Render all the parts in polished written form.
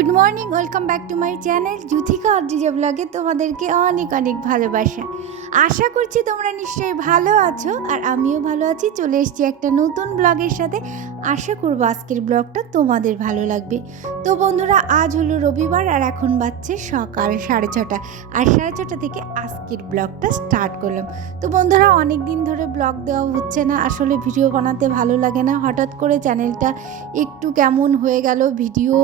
Good morning, welcome back to my channel Juthika Adrija ব্লগে তোমাদেরকে অনেক অনেক ভালোবাসা। আশা করছি তোমরা নিশ্চয়ই ভালো আছো আর আমিও ভালো আছি। চলে এসেছি একটা নতুন ব্লগের সাথে। আশা করবো আজকের ব্লগটা তোমাদের ভালো লাগবে। তো বন্ধুরা, আজ হলো রবিবার আর এখন বাজছে সকাল 6:30, আর 6:30 থেকে আজকের ব্লগটা স্টার্ট করলাম। তো বন্ধুরা, অনেক দিন ধরে ব্লগ দেওয়া হচ্ছে না, আসলে ভিডিও বানাতে ভালো লাগে না। হঠাৎ করে চ্যানেলটা একটু কেমন হয়ে গেল, ভিডিও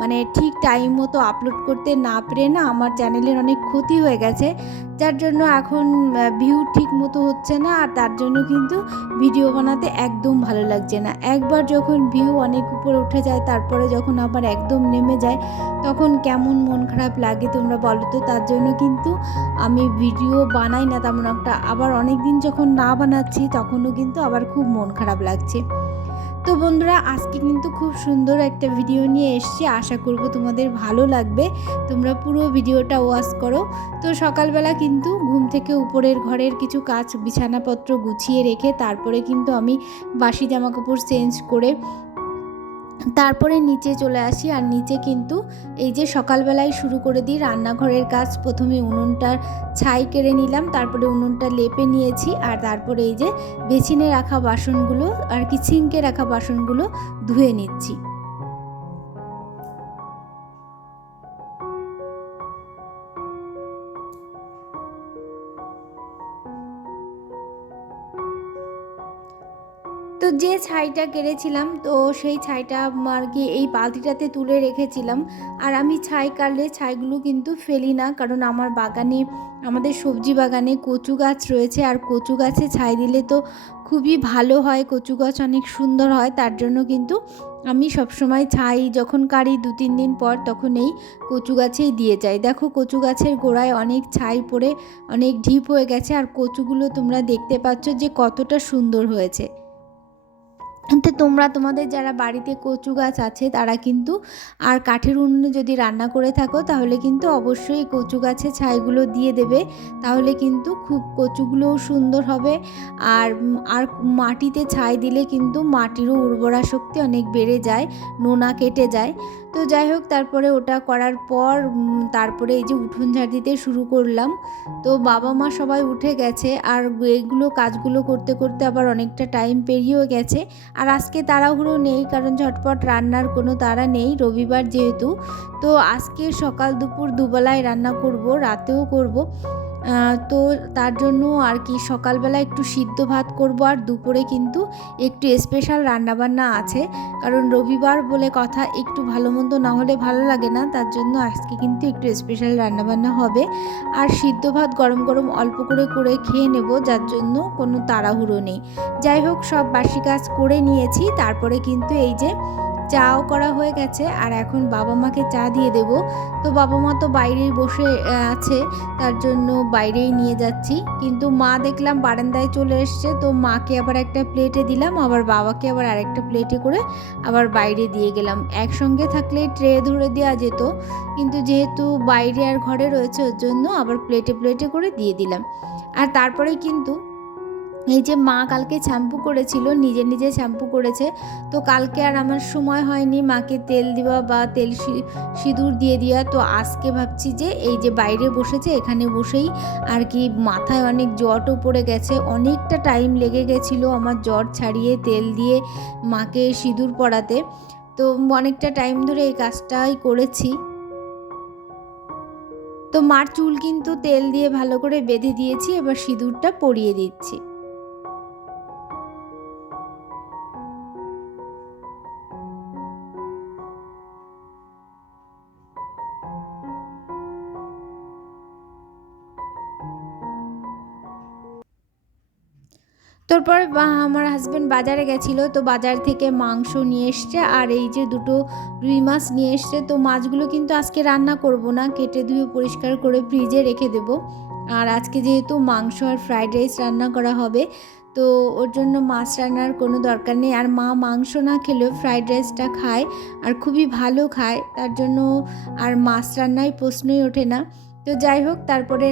মানে ঠিক টাইম মতো আপলোড করতে না পেরে না আমার চ্যানেলের অনেক ক্ষতি হয়ে গেছে, যার জন্য এখন ভিউ ঠিক মতো হচ্ছে না। আর তার জন্য কিন্তু ভিডিও বানাতে একদম ভালো লাগছে না। একবার যখন ভিউ অনেক উপরে উঠে যায়, তারপরে যখন আবার একদম নেমে যায়, তখন কেমন মন খারাপ লাগে তোমরা বলো তো। তার জন্য কিন্তু আমি ভিডিও বানাই না তেমন একটা। আবার অনেক দিন যখন না বানাচ্ছি তখনও কিন্তু আবার খুব মন খারাপ লাগছে। তো বন্ধুরা, আজকে কিন্তু খুব সুন্দর একটা ভিডিও নিয়ে এসেছি, আশা করব তোমাদের ভালো লাগবে। তোমরা পুরো ভিডিওটা ওয়াচ করো। তো সকালবেলা কিন্তু ঘুম থেকে উপরের ঘরের কিছু কাজ বিছানাপত্র গুছিয়ে রেখে তারপরে কিন্তু আমি বাসি জামাকাপড় চেঞ্জ করে তারপরে নিচে চলে আসি। আর নিচে কিন্তু এই যে সকালবেলায় শুরু করে দিই রান্নাঘরের কাজ। প্রথমে উনুনটার ছাই কেড়ে নিলাম, তারপরে উনুনটা লেপে নিয়েছি, আর তারপরে এই যে বেসিনে রাখা বাসনগুলো আর কি সিঙ্কে রাখা বাসনগুলো ধুয়ে নিচ্ছি। তো যে ছাইটা কেড়েছিলাম, তো সেই ছাইটা আর কি এই বালতিটাতে তুলে রেখেছিলাম। আর আমি ছাই কাটলে ছাইগুলো কিন্তু ফেলি না, কারণ আমার বাগানে, আমাদের সবজি বাগানে কচু গাছ রয়েছে, আর কচু গাছে ছাই দিলে তো খুবই ভালো হয়, কচু গাছ অনেক সুন্দর হয়। তার জন্য কিন্তু আমি সবসময় ছাই যখন কাড়ি 2-3 দিন পর, তখন এই কচু গাছেই দিয়ে যাই। দেখো, কচু গাছের গোড়ায় অনেক ছাই পড়ে অনেক ঢিপ হয়ে গেছে, আর কচুগুলো তোমরা দেখতে পাচ্ছ যে কতটা সুন্দর হয়েছে। তো তোমরা তোমাদের যারা বাড়িতে কচু গাছ আছে তারা কিন্তু, আর কাঠের উনুনে যদি রান্না করে থাকো, তাহলে কিন্তু অবশ্যই কচু গাছে ছাইগুলো দিয়ে দেবে, তাহলে কিন্তু খুব কচুগুলোও সুন্দর হবে। আর আর মাটিতে ছাই দিলে কিন্তু মাটিরও উর্বরা শক্তি অনেক বেড়ে যায়, নোনা কেটে যায়। তো যাই হোক, তারপরে ওটা করার পর তারপরে এই যে উঠোন ঝাড় দিতে শুরু করলাম। তো বাবা মা সবাই উঠে গেছে, আর এগুলো কাজগুলো করতে করতে আবার অনেকটা টাইম পেরিয়েও গেছে। আর আজকে তাড়াহুড়ো নেই, কারণ ঝটপট রান্নার কোনো তাড়া নেই, রবিবার যেহেতু। তো আজকে সকাল দুপুর দুবেলায় রান্না করব, রাতেও করব। তো তার জন্য আর কি সকালবেলা একটু সিদ্ধ ভাত করব, আর দুপুরে কিন্তু একটু স্পেশাল রান্নাবান্না আছে, কারণ রবিবার বলে কথা, একটু ভালো মন্দ না হলে ভালো লাগে না। তার জন্য আজকে কিন্তু একটু স্পেশাল রান্নাবান্না হবে। আর সিদ্ধ ভাত গরম গরম অল্প করে করে খেয়ে নেব, যার জন্য কোনো তাড়াহুড়ো নেই। যাই হোক, সব বাসি কাজ করে নিয়েছি, তারপরে কিন্তু এই যে চাও করা হয়ে গেছে, আর এখন বাবা মাকে চা দিয়ে দেব। তো বাবা মা তো বাইরেই বসে আছে, তার জন্য বাইরেই নিয়ে যাচ্ছি। কিন্তু মা দেখলাম বারান্দায় চলে এসছে, তো মাকে আবার একটা প্লেটে দিলাম, আবার বাবাকে আবার আরেকটা প্লেটে করে আবার বাইরে দিয়ে গেলাম। একসঙ্গে থাকলে ট্রে ধরে দেওয়া যেত, কিন্তু যেহেতু বাইরে আর ঘরে রয়েছে, ওর জন্য আবার প্লেটে প্লেটে করে দিয়ে দিলাম। আর তারপরে কিন্তু এই যে মা কালকে শ্যাম্পু করেছিল, নিজে নিজে শ্যাম্পু করেছে, তো কালকে আর আমার সময় হয়নি মাকে তেল দেওয়া বা তেল সিঁদুর দিয়ে দেওয়া। তো আজকে ভাবছি যে এই যে বাইরে বসেছে, এখানে বসেই আর কি, মাথায় অনেক জটও পড়ে গেছে, অনেকটা টাইম লেগে গেছিলো আমার জট ছাড়িয়ে তেল দিয়ে মাকে সিঁদুর পরাতে। তো অনেকটা টাইম ধরে এই কাজটাই করেছি। তো মার চুল কিন্তু তেল দিয়ে ভালো করে বেঁধে দিয়েছি, এবার সিঁদুরটা পরিয়ে দিচ্ছি। তারপর আমার হাজব্যান্ড বাজারে গেছিলো, তো বাজার থেকে মাংস নিয়ে এসছে, আর এই যে দুটো রুই মাছ নিয়ে এসছে। তো মাছগুলো কিন্তু আজকে রান্না করব না, কেটে ধুয়ে পরিষ্কার করে ফ্রিজে রেখে দেব। আর আজকে যেহেতু মাংস আর ফ্রাইড রাইস রান্না করা হবে, তো ওর জন্য মাছ রান্নার কোনো দরকার নেই। আর মা মাংস না খেলেও ফ্রাইড রাইসটা খায়, আর খুবই ভালো খায়, তার জন্য আর মাছ রান্নায় প্রশ্নই ওঠে না। তো যাই হোক, তারপরে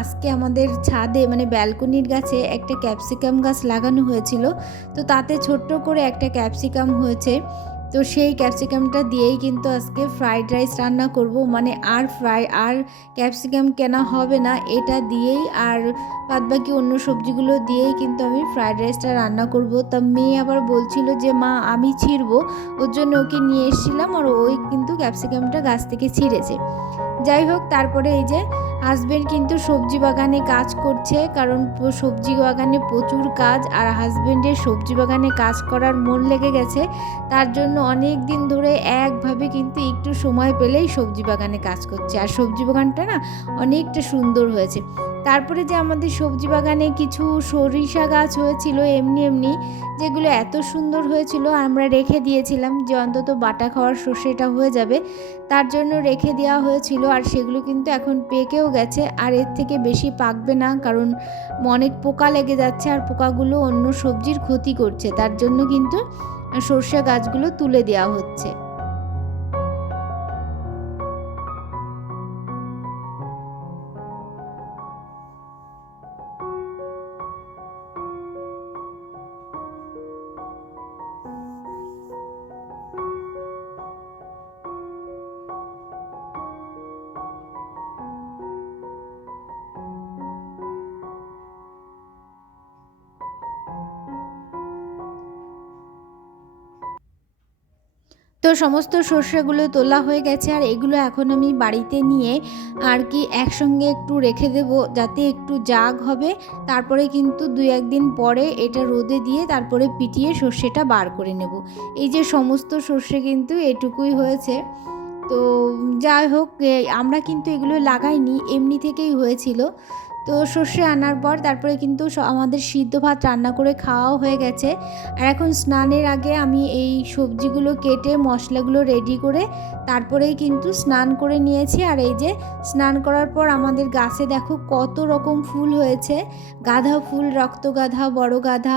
আজকে আমাদের ছাদে মানে ব্যালকনির গাছে একটা ক্যাপসিকাম গাছ লাগানো হয়েছিল, তো তাতে ছোট্ট করে একটা ক্যাপসিকাম হয়েছে। তো তো সেই ক্যাপসিকামটা দিয়েই কিন্তু আজকে ফ্রাইড রাইস রান্না করব, মানে আর ক্যাপসিকাম কেনা হবে না, এটা দিয়েই আর বাদবাকি অন্য সবজিগুলো দিয়েই কিন্তু আমি ফ্রাইড রাইসটা রান্না করব। তা মেয়ে আবার বলছিল যে মা আমি ছিঁড়বো, ওর জন্য ওকে নিয়ে এসেছিলাম আর ওই কিন্তু ক্যাপসিকামটা গাছ থেকে ছিঁড়েছে। যাই হোক, তারপরে এই যে হাজব্যান্ড কিন্তু সবজি বাগানে কাজ করছে, কারণ সবজি বাগানে প্রচুর কাজ, আর হাজব্যান্ডের সবজি বাগানে কাজ করার মন লেগে গেছে, তার জন্য অনেক দিন ধরে একভাবে কিন্তু একটু সময় পেলেই সবজি বাগানে কাজ করছে। আর সবজি বাগানটা না অনেকটা সুন্দর হয়েছে। তারপরে যে আমাদের সবজি বাগানে কিছু সরিষা গাছ হয়েছিল এমনি যেগুলো এত সুন্দর হয়েছিল, আমরা রেখে দিয়েছিলাম যে অন্তত বাটা খাওয়ার সর্ষেটা হয়ে যাবে, তার জন্য রেখে দেওয়া হয়েছিল। আর সেগুলো কিন্তু এখন পেকেও গেছে, আর এর থেকে বেশি পাকবে না, কারণ অনেক পোকা লেগে যাচ্ছে আর পোকাগুলো অন্য সবজির ক্ষতি করছে, তার জন্য কিন্তু সর্ষে গাছগুলো তুলে দেওয়া হচ্ছে। তো সমস্ত সর্ষেগুলো তোলা হয়ে গেছে, আর এগুলো এখন আমি বাড়িতে নিয়ে আর কি একসঙ্গে একটু রেখে দেব, যাতে একটু জাগ হবে। তারপরে কিন্তু 2-1 দিন পরে এটা রোদে দিয়ে তারপরে পিটিয়ে সর্ষেটা বার করে নেব। এই যে সমস্ত সর্ষে কিন্তু এটুকুই হয়েছে। তো যাই হোক, আমরা কিন্তু এগুলো লাগাইনি, এমনি থেকেই হয়েছিল। তো সর্ষে আনার পর তারপরে কিন্তু আমাদের সিদ্ধ ভাত রান্না করে খাওয়াও হয়ে গেছে। আর এখন স্নানের আগে আমি এই সবজিগুলো কেটে মশলাগুলো রেডি করে তারপরেই কিন্তু স্নান করে নিয়েছি। আর এই যে স্নান করার পর আমাদের গাছে দেখো কত রকম ফুল হয়েছে, গাঁদা ফুল, রক্তগাঁদা, বড় গাঁদা,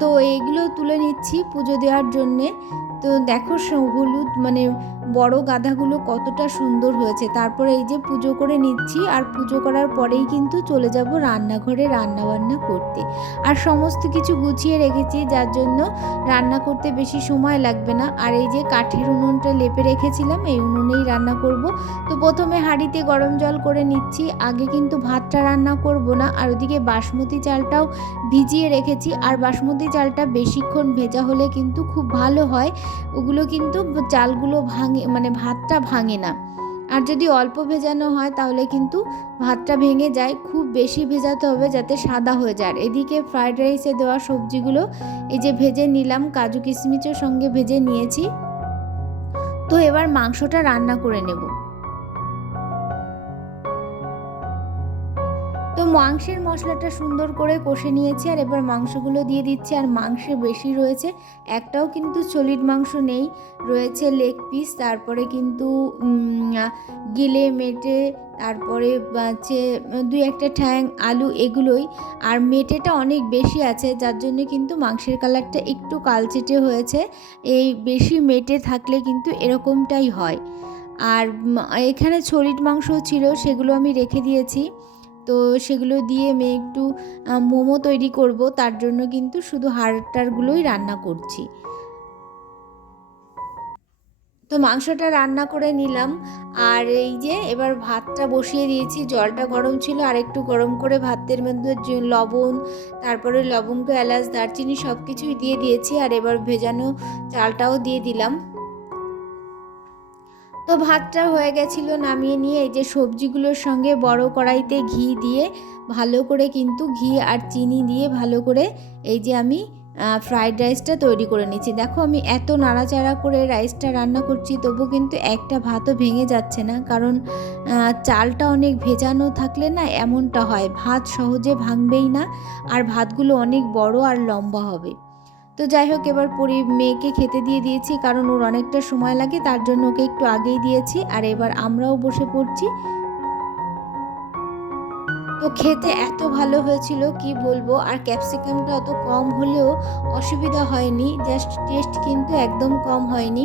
তো এইগুলো তুলে নিচ্ছি পুজো দেওয়ার জন্যে। তো দেখো হলুদ মানে বড় গাঁদাগুলো কতটা সুন্দর হয়েছে। তারপরে এই যে পুজো করে নিচ্ছি, আর পুজো করার পরেই কিন্তু চলে যাব রান্নাঘরে রান্নাবান্না করতে। আর সমস্ত কিছু গুছিয়ে রেখেছি, যার জন্য রান্না করতে বেশি সময় লাগবে না। আর এই যে কাঠের উনুনটা লেপে রেখেছিলাম, এই উনুনেই রান্না করব। তো প্রথমে হাঁড়িতে গরম জল করে নিচ্ছি, আগে কিন্তু ভাতটা রান্না করব না। আর ওদিকে বাসমতি চালটাও ভিজিয়ে রেখেছি, আর বাসমতি চালটা বেশিক্ষণ ভেজা হলে কিন্তু খুব ভালো হয়, ওগুলো কিন্তু চালগুলো ভাঙে, মানে ভাতটা ভাঙে না। আর যদি অল্প ভেজানো হয় তাহলে কিন্তু ভাতটা ভেঙে যায়, খুব বেশি ভেজাতে হবে যাতে সাদা হয়ে যায়। এদিকে ফ্রাইড রাইসে দেওয়া সবজিগুলো এই যে ভেজে নিলাম, কাজু কিশমিশের সঙ্গে ভেজে নিয়েছি। তো এবার মাংসটা রান্না করে নেব। তো মাংসের মশলাটা সুন্দর করে কষে নিয়েছি, আর এবার মাংসগুলো দিয়ে দিচ্ছি। আর মাংসে বেশি রয়েছে, একটাও কিন্তু সলিড মাংস নেই, রয়েছে লেগ পিস, তারপরে কিন্তু গিলে মেটে, তারপরে আছে 2-1টা ঠ্যাং, আলু, এগুলোই। আর মেটেটা অনেক বেশি আছে, যার জন্য কিন্তু মাংসের কালারটা একটু কালচেটে হয়েছে। এই বেশি মেটে থাকলে কিন্তু এরকমটাই হয়। আর এখানে সলিড মাংস ছিল, সেগুলো আমি রেখে দিয়েছি। তো সেগুলো দিয়ে আমি একটু মোমো তৈরি করব, তার জন্য কিন্তু শুধু হাড়টারগুলোই রান্না করছি। তো মাংসটা রান্না করে নিলাম, আর এই যে এবার ভাতটা বসিয়ে দিয়েছি, জলটা গরম ছিল, আর একটু গরম করে ভাতের মধ্যে লবণ, তারপরে লবঙ্গ, এলাচ, দারচিনি সব কিছুই দিয়ে দিয়েছি। আর এবার ভেজানো চালটাও দিয়ে দিলাম। তো ভাতটা হয়ে গেছিলো, নামিয়ে নিয়ে এই যে সবজিগুলোর সঙ্গে বড় কড়াইতে ঘি দিয়ে ভালো করে, কিন্তু ঘি আর চিনি দিয়ে ভালো করে এই যে আমি ফ্রাইড রাইসটা তৈরি করে নিচ্ছি। দেখো আমি এত নাড়াচাড়া করে রাইসটা রান্না করছি, তবু কিন্তু একটা ভাতও ভেঙে যাচ্ছে না, কারণ চালটা অনেক ভেজানো থাকলে না এমনটা হয়, ভাত সহজে ভাঙবেই না, আর ভাতগুলো অনেক বড় আর লম্বা হবে। তো যাই হোক, এবার মেয়েকে খেতে দিয়ে দিয়েছি, কারণ ওর অনেকটা সময় লাগে, তার জন্য ওকে একটু আগেই দিয়েছি। আর এবার আমরাও বসে পড়ছি। তো খেতে এত ভালো হয়েছিল কি বলবো, আর ক্যাপসিকামটা অত কম হলেও অসুবিধা হয়নি, জাস্ট টেস্ট কিন্তু একদম কম হয়নি।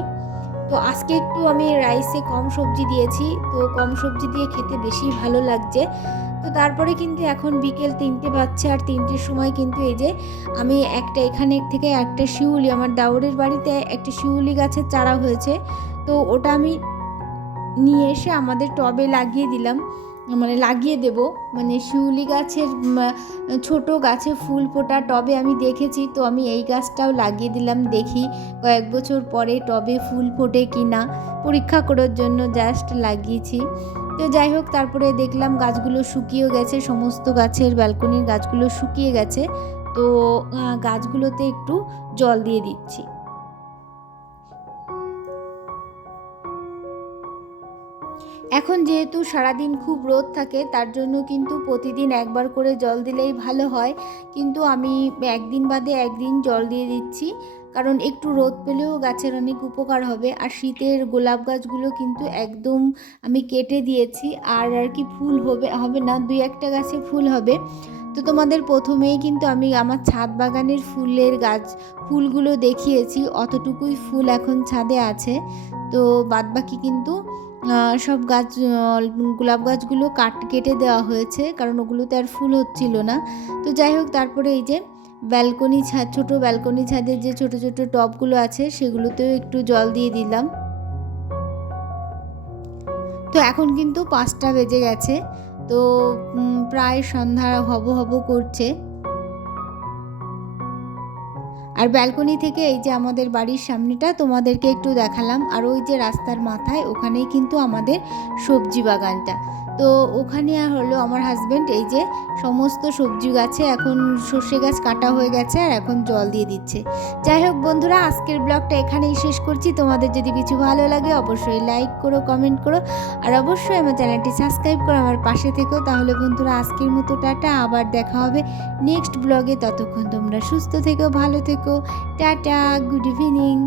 তো আজকে একটু আমি রাইসে কম সবজি দিয়েছি, তো কম সবজি দিয়ে খেতে বেশি ভালো লাগছে। তো তারপরে কিন্তু এখন বিকেল 3টে বাজছে, আর 3টের সময় কিন্তু এই যে আমি এখানে থেকে একটা শিউলি, আমার দেওরের বাড়িতে একটা শিউলি গাছের চারা হয়েছে, তো ওটা আমি নিয়ে এসে আমাদের টবে লাগিয়ে দিলাম, মানে লাগিয়ে দেব। মানে শিউলি গাছের ছোট গাছে ফুল ফোটা টবে আমি দেখেছি, তো আমি এই গাছটাও লাগিয়ে দিলাম, দেখি কয়েক বছর পরে টবে ফুল ফোটে কি না, পরীক্ষা করার জন্য জাস্ট লাগিয়েছি। তো যাই হোক, তারপরে দেখলাম গাছগুলো শুকিয়েও গেছে, সমস্ত গাছের ব্যালকনির গাছগুলো শুকিয়ে গেছে, তো গাছগুলোতে একটু জল দিয়ে দিচ্ছি। এখন যেহেতু সারাদিন খুব রোদ থাকে, তার জন্য কিন্তু প্রতিদিন একবার করে জল দিলেই ভালো হয়, কিন্তু আমি একদিন বাদে একদিন জল দিয়ে দিচ্ছি, কারণ একটু রোদ পেলেও গাছের অনেক উপকার হবে। আর শীতের গোলাপ গাছগুলো কিন্তু একদম আমি কেটে দিয়েছি, আর কি ফুল হবে না, 2-1টা গাছে ফুল হবে। তো তোমাদের প্রথমেই কিন্তু আমি আমার ছাদ বাগানের ফুলগুলো দেখিয়েছি, অতটুকুই ফুল এখন ছাদে আছে। তো বাদবাকি কিন্তু সব গাছ, গোলাপ গাছগুলো কেটে দেওয়া হয়েছে, কারণ ওগুলোতে আর ফুল হচ্ছিল না। তো যাই হোক, তারপরে এই যে ছোটো ব্যালকনি ছাদের যে ছোট ছোট টবগুলো আছে, সেগুলোতেও একটু জল দিয়ে দিলাম। তো এখন কিন্তু 5টা বেজে গেছে, তো প্রায় সন্ধ্যা হব করছে। আর ব্যালকনি থেকে এই যে আমাদের বাড়ির সামনেটা তোমাদেরকে একটু দেখালাম, আর ওই যে রাস্তার মাথায় ওখানেই কিন্তু আমাদের সবজি বাগানটা। তো ওখানে হলো আমার হাজব্যান্ড এই যে সমস্ত সবজি গাছে এখন সর্ষে গাছ কাটা হয়ে গেছে, আর এখন জল দিয়ে দিচ্ছে। যাই হোক বন্ধুরা, আজকের ব্লগটা এখানেই শেষ করছি। তোমাদের যদি কিছু ভালো লাগে অবশ্যই লাইক করো, কমেন্ট করো, আর অবশ্যই আমার চ্যানেলটি সাবস্ক্রাইব করো, আমার পাশে থেকো। তাহলে বন্ধুরা, আজকের মতো টাটা, আবার দেখা হবে নেক্সট ব্লগে। ততক্ষণ তোমরা সুস্থ থেকো, ভালো থেকো, টাটা, গুড ইভিনিং।